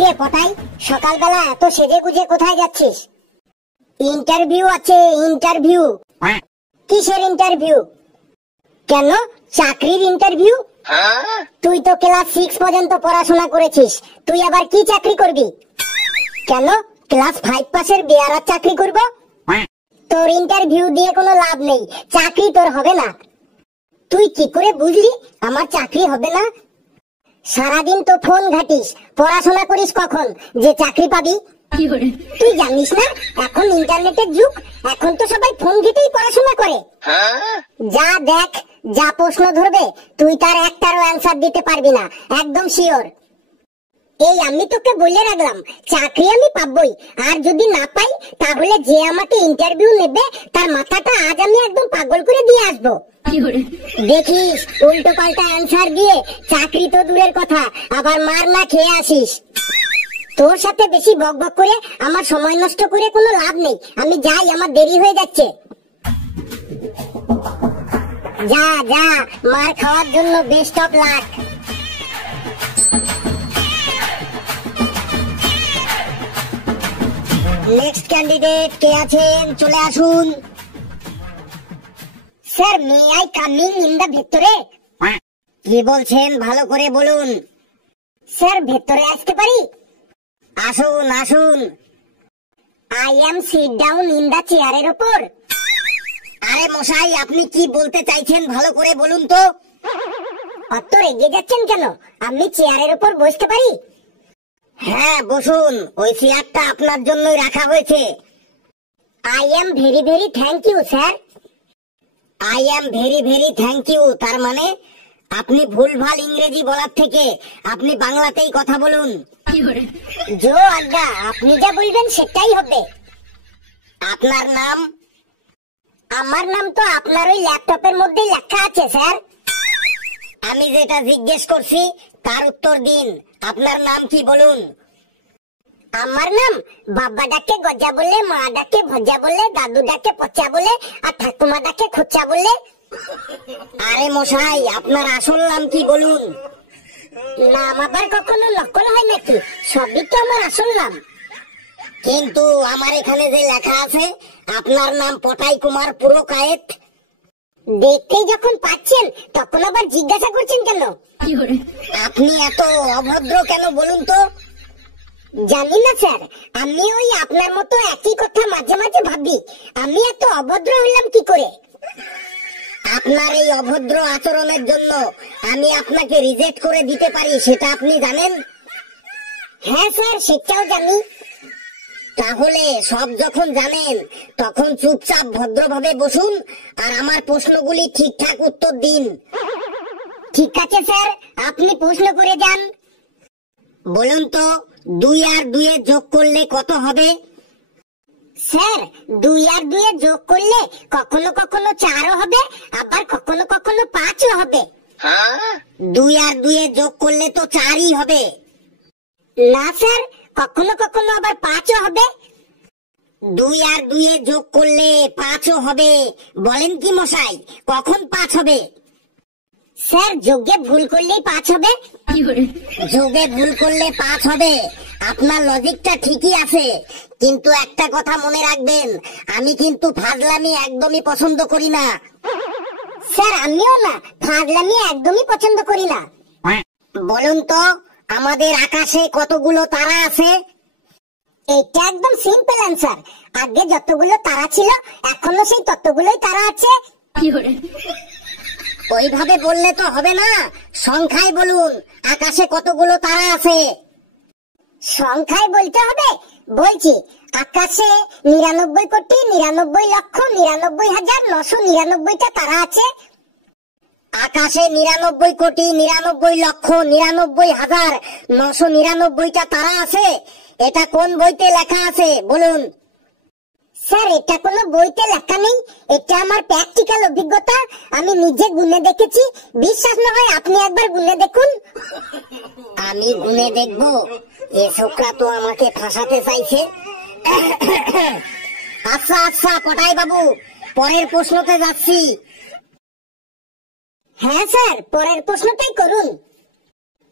কিরে পটাই, সকালবেলা এত সেজে গুজে কোথায় যাচ্ছিস? ইন্টারভিউ আছে, ইন্টারভিউ। কিসের ইন্টারভিউ? কেন, চাকরির ইন্টারভিউ? তুই তো ক্লাস 6 পর্যন্ত পড়াশোনা করেছিস, তুই আবার কি চাকরি করবি? কেন, ক্লাস 5 পাসের বেয়ারার চাকরি করব? তোর ইন্টারভিউ দিয়ে কোনো লাভ নেই, চাকরি তোর হবে না। তুই কি করে বুঝলি আমার চাকরি হবে না? সারাদিন তো ফোন ঘাটিস, পড়াশোনা করিস কখন যে চাকরি পাবি? তুই জানিস না এখন ইন্টারনেটের যুগ, এখন তো সবাই ফোন ঘেটেই পড়াশোনা করে। যা দেখ, যা প্রশ্ন ধরবে তুই তার একটারও অ্যান্সার দিতে পারবি না, একদম শিওর। এই আমি তোকে বলে রাখলাম, চাকরি আমি পাবই, আর যদি না পাই তাহলে যে আমাকে ইন্টারভিউ নেবে তার মাথাটা আজ আমি একদম পাগল করে দিয়ে আসবো। দেখিস উল্টো পাল্টা অ্যান্সার দিয়ে চাকরি তো দূরের কথা, আবার মার না খেয়ে আসিস। তোর সাথে বেশি বকবক করে আমার সময় নষ্ট করে কোনো লাভ নেই, আমি যাই, আমার দেরি হয়ে যাচ্ছে। যা যা, মার খাওয়ার জন্য best of luck. Next candidate কে আছেন, চলে আসুন। Sir, may I coming in the ভেতরে? কি বলছেন, ভালো করে বলুন। স্যার, ভেতরে আসতে পারি? আসুন আসুন। I am sit down in the চেয়ারের উপর। আরে মশাই, আপনি কি বলতে চাইছেন ভালো করে বলুন তো। অত রেগে যাচ্ছেন কেন, আপনি চেয়ারের উপর বসতে পারি? হ্যাঁ বসুন, ওই চেয়ারটা আপনার জন্যই রাখা হয়েছে। I am very very thank you sir. I am very very thank you তার মানে আপনি ভুলভাল ইংরেজি বলার থেকে আপনি বাংলাতেই কথা বলুন। জো আজ্ঞা, আপনি যা বলবেন সেটাই হবে। আপনার নাম? আমার নাম তো আপনার ওই ল্যাপটপের মধ্যেই লেখা আছে স্যার। আমি যেটা জিজ্ঞেস করছি তার উত্তর দিন, আপনার নাম কি বলুন। আমার নাম, বাবা ডাকে গজা বলে, মা ডাকে ভজা বলে, দাদু ডাকে পচা বলে, আর ঠাকুমা ডাকে খোঁচা বলে। আরে মশাই, আপনার আসল নাম কি বলুন। নাম আবার কখনো নকল হয় নাকি, সবই তো আমার আসল নাম। কিন্তু আমার এখানে যে লেখা আছে আপনার নাম পটাই কুমার পুরকায়েত। দেখতেই যখন পাচ্ছেন তখন আবার জিজ্ঞাসা করছেন কেন? আপনি এত অভদ্র কেন বলুন তো। জানি না স্যার, আমি ওই আপনার মতো একই কথা মাঝে মাঝে ভাবি, আমি এত অভদ্র হইলাম কি করে। আপনার এই অভদ্র আচরণের জন্য আমি আপনাকে রিজেক্ট করে দিতে পারি, সেটা আপনি জানেন? হ্যাঁ স্যার, সেটাও জানি। তাহলে সব যখন জানেন তখন চুপচাপ ভদ্রভাবে বসুন আর আমার প্রশ্নগুলি ঠিকঠাক উত্তর দিন। ঠিক আছে স্যার, আপনি প্রশ্ন করে যান। বলুন তো, 2 আর 2 এর যোগ করলে কত হবে? স্যার, 2 আর 2 এর যোগ করলে কখনো কখনো 4ও হবে, আবার কখনো কখনো 5ও হবে। 2 আর 2 এর যোগ করলে তো 4ই হবে। না স্যার, কখনো কখনো আবার 5ও হবে। 2 আর 2 এর যোগ করলে 5ও হবে, বলেন কি মশাই, কখন 5 হবে? স্যার, যোগে ভুল করলেই 5 হবে। যোগে ভুল করলে 5 হবে, আপনার লজিকটা ঠিকই আছে, কিন্তু একটা কথা মনে রাখবেন, আমি কিন্তু ফাজলামি একদমই পছন্দ করি না। স্যার, আমিও না, ফাজলামি একদমই পছন্দ করি না। বলুন তো, আমাদের আকাশে কতগুলো তারা আছে? এটা একদম সিম্পল অ্যান্সার, আগে যতগুলো তারা ছিল এখনো সেই ততগুলোই তারা আছে। ওইভাবে বললে তো হবে না, সংখ্যায় বলুন আকাশে কতগুলো তারা আছে। সংখ্যায় বলতে হবে, বলছি, আকাশে 99,99,99,999টা তারা আছে। আকাশে 99,99,99,999টা তারা আছে, এটা কোন বইতে লেখা আছে বলুন। স্যার, এটা কোনো বইতে লেখা নেই, এটা আমার প্র্যাকটিক্যাল অভিজ্ঞতা, আমি নিজে গুনে দেখেছি। বিশ্বাস না হয় আপনি একবার গুনে দেখুন। আমি গুনে দেখব? এ ছোকরা তো আমাকে ফাঁসাতে চাইছে। আচ্ছা আচ্ছা পটাই বাবু, পরের প্রশ্নতে যাচ্ছি। হ্যাঁ স্যার, পরের প্রশ্নটাই করুন।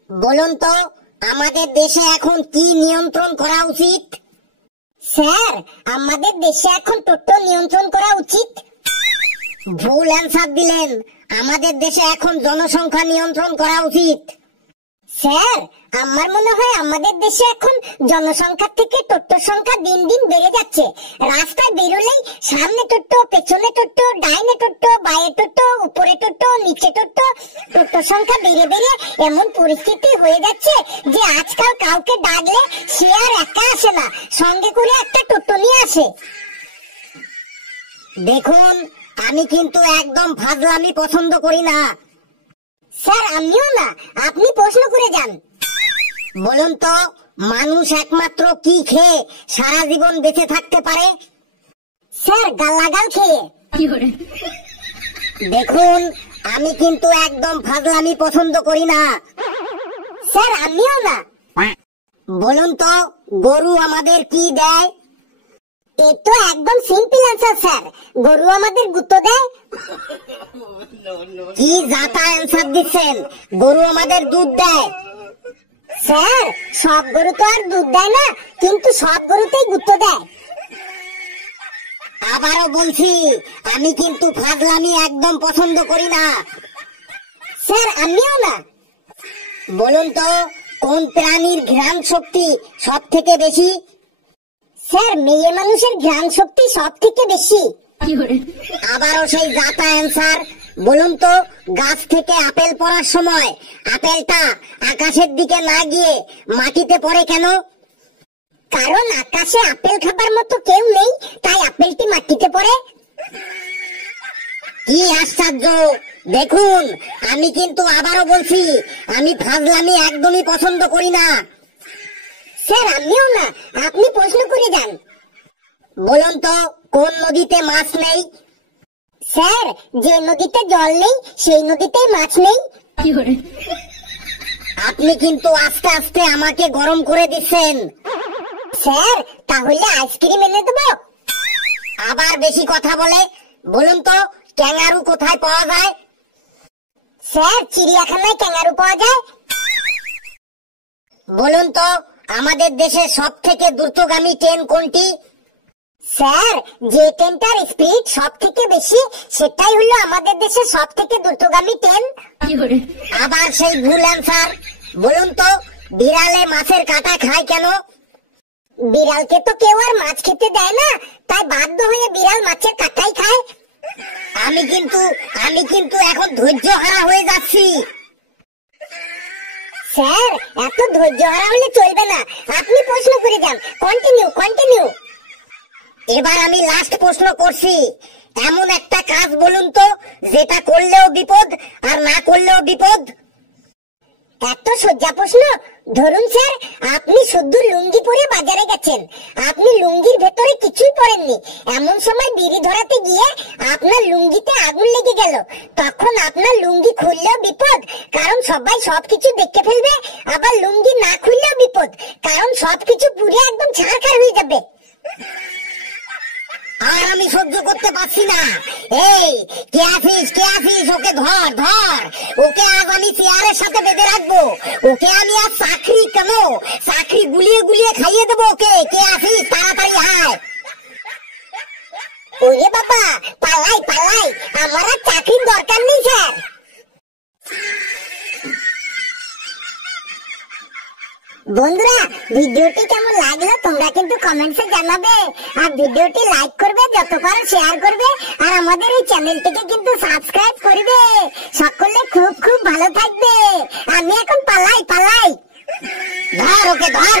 বলুন তো, আমাদের দেশে এখন কি নিয়ন্ত্রণ করা উচিত? স্যার, আমাদের দেশে এখন টোটো নিয়ন্ত্রণ করা উচিত। ভুল অ্যান্সার দিলেন। আমাদের দেশে এখন জনসংখ্যা নিয়ন্ত্রণ করা উচিত। স্যার, আমার মনে হয় আমাদের দেশে এখন জনসংখ্যা থেকে টোটোর সংখ্যা দিন দিন বেড়ে যাচ্ছে। রাস্তায় বেরোলেই সামনে টোটো, পেছনে টোটো, ডাইনে টোটো, বাঁয়ে টোটো, উপরে টোটো, নিচে টোটো, টোটোর সংখ্যা বেড়ে বেড়ে এমন পরিস্থিতি হয়ে যাচ্ছে যে আজকাল কাউকে ডাকলে সে আর একা আসে না, সঙ্গে করে একটা টোটো নিয়ে আসে। দেখুন, আমি কিন্তু একদম ফাজলামি পছন্দ করি না। স্যার, আমিও না, আপনি প্রশ্ন করে যান। বলুন তো, মানুষ একমাত্র কি খেয়ে সারা জীবন বেঁচে থাকতে পারে? স্যার, গালাগাল খেয়ে। দেখুন, আমি কিন্তু একদম ফাজলামি পছন্দ করি না। স্যার, আমিও না। বলুন তো, গরু আমাদের কি দেয়? এই তো একদম সিম্পল অ্যান্সার স্যার, গরু আমাদের গুঁতো দেয়। কি জাতা অ্যান্সার দিচ্ছেন? গরু আমাদের দুধ দেয়। স্যার, সব গরু তো আর দুধ দেয় না, কিন্তু সব গরুতেই গুঁতো দেয়। আবারও বলছি, আমি কিন্তু ফাজলামি একদম পছন্দ করি না। স্যার, আমিও না। বলুন তো, কোন প্রাণীর ঘ্রাণ শক্তি সব থেকে বেশি? স্যার, মেয়ে মানুষের ঘ্রাণ শক্তি সব থেকে বেশি। আবারও সেই জাতা অ্যান্সার। বলুন তো, গাছ থেকে আপেল পড়ার সময় আপেলটা আকাশের দিকে না গিয়ে মাটিতে পড়ে কেন? কারণ আকাশে আপেল খাবার মতো কেউ নেই, তাই আপেলটি মাটিতে পড়ে। কি আশ্চর্য! দেখুন, আমি কিন্তু আবারও বলছি, আমি ফাজলামি একদমই পছন্দ করি না। স্যার, আমিও না, আপনি প্রশ্ন করে যান। বলুন তো, কোন নদীতে মাছ নেই? স্যার, যে নদীতে জল নেই সেই নদীতেই মাছ নেই। আপনি কিন্তু আস্তে আস্তে আমাকে গরম করে দিচ্ছেন। স্যার, তাহলে আইসক্রিম এনে দেবো? আবার বেশি কথা বলে। বলুন তো, ক্যাঙ্গারু কোথায় পাওয়া যায়? স্যার, চিড়িয়াখানায় ক্যাঙ্গারু পাওয়া যায়। বলুন তো, আমাদের দেশে সব থেকে দ্রুতগামী ট্রেন কোনটি? স্যার, যে ট্রেনটার স্পিড সব থেকে বেশি সেটাই হলো আমাদের দেশে সব থেকে দ্রুতগামী ট্রেন। আবার সেই ভুল অ্যান্সার। বলুন তো, বিড়ালে মাছের কাঁটা খায় কেন? বিড়ালকে তো কেউ আর মাছ খেতে দেয় না, তাই বাধ্য হয়ে বিড়াল মাছের কাঁটাই খায়। আমি কিন্তু এখন ধৈর্য হারা হয়ে যাচ্ছি। স্যার, এত ধৈর্য হারা হলে চলবে না, আপনি প্রশ্ন করে যান। কন্টিনিউ। এবার আমি লাস্ট প্রশ্ন করছি। এমন একটা কাজ বলুন তো, যেটা করলেও বিপদ আর না করলেও বিপদ। এত সোজা প্রশ্ন? ধরুন স্যার, আপনি শুদ্ধ লুঙ্গি পরে বাজারে গেছেন, আপনি লুঙ্গির ভেতরে কিছুই পরেননি, এমন সময় বিড়ি ধরাতে গিয়ে আপনার লুঙ্গিতে আগুন লেগে গেল, তখন আপনার লুঙ্গি খুললেও বিপদ, কারণ সবাই সবকিছু দেখে ফেলবে। আবার লুঙ্গি না খুললেও বিপদ, কারণ সবকিছু পুড়ে একদম ছারখার হয়ে যাবে। আর আমি সহ্য করতে পারছি না। এই, কে আছিস? ওকে ধর। ওকে আজ আমি চেয়ারের সাথে বেঁধে রাখবো। ওকে আমি আজ চাকরি গুলিয়ে খাইয়ে দেবো ওকে। কে আছিস? তাড়াতাড়ি আয়। ওরে বাবা, পালাই, আমার আর চাকরির দরকার নেই স্যার। বন্ধুরা, ভিডিওটি কেমন লাগলো তোমরা কিন্তু কমেন্টসে জানাবে, আর ভিডিওটি লাইক করবে, যত পারো শেয়ার করবে, আর আমাদের এই চ্যানেলটিকে কিন্তু সাবস্ক্রাইব করবে। সকলে খুব ভালো থাকবে। আমি এখন পালাই। ধর ওকে, ধর।